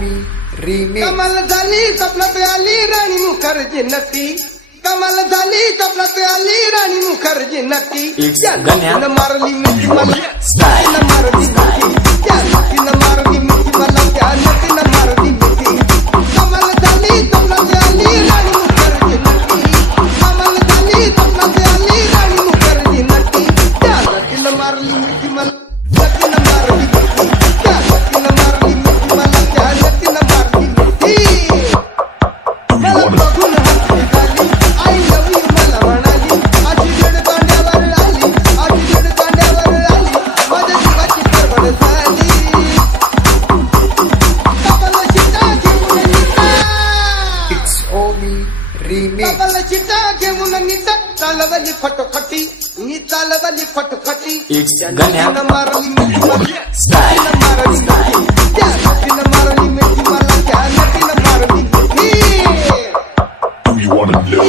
ओमी remix. कमाल झाली स्वप्नात आली राणी मुखर्जी नक्की, कमाल झाली स्वप्नात आली राणी मुखर्जी नक्की। गण्या मारली मिठी मला स्टाईल मारली मिठी मारली मिठी मला त्या नक्कीनं मारली मिठी। कमाल झाली स्वप्नात आली राणी मुखर्जी नक्की, कमाल झाली स्वप्नात आली राणी मुखर्जी नक्की। त्या नक्कीनं मारली मिठी मला नक्कीनं मारली मिठी, त्या नक्कीनं मारली मिठी मला त्या नक्कीनं मारली मिठी। मला बघून हसली झाली आई लव यू मला म्हणाली, आजी दीड कांड्यावर आली, आजी दीड कांड्यावर आली, माझ्या जीवाची परवड झाली। कपाल चिटा घेऊन निघा, इट्स ओमी रीमिक्स। कपाल चिटा घेऊन निघा, चालवली फटफटी मी चालवली फटफटी। गण्या मारली मिठी मला स्टाईल मारली मिठी, त्या नक्कीनं मारली मिठी मला त्या नक्कीनं मारली मिठी। Do you wanna know?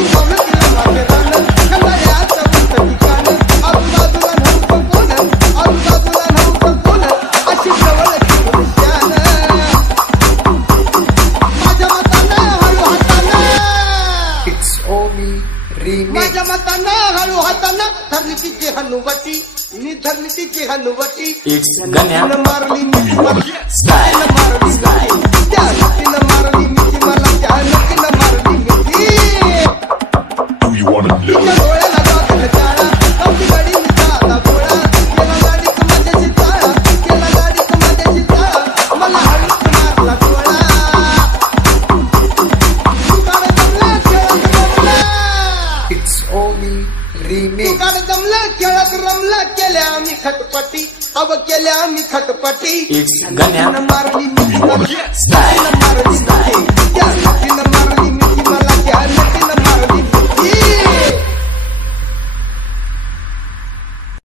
It's Omi remix. माझ्या मताना हळू हाताना धरली तिची हनुवटी, मी धरली तिची हनुवटी। गण्या मारली मिठी मला स्टाईल मारली मिठी, त्या नक्कीनं मारली मिठी मला त्या नक्कीनं मारली मिठी। Do you wanna know? डोळ्याला लागल काळा कवडी गाडी निघाला गोळा, केला गाडीत माझ्याशी ताळा, केला गाडीत माझ्याशी ताळा, मला हळूच मारला गोळा। तुगाड जमला खेळत रमला, इट्स ओमी रीमिक्स। तुगाड जमला खेळत रमला, केल्या आम्ही खटपटी, अव केल्या आम्ही खटपटी। गण्या मारली मिठी मला स्टाईल मारली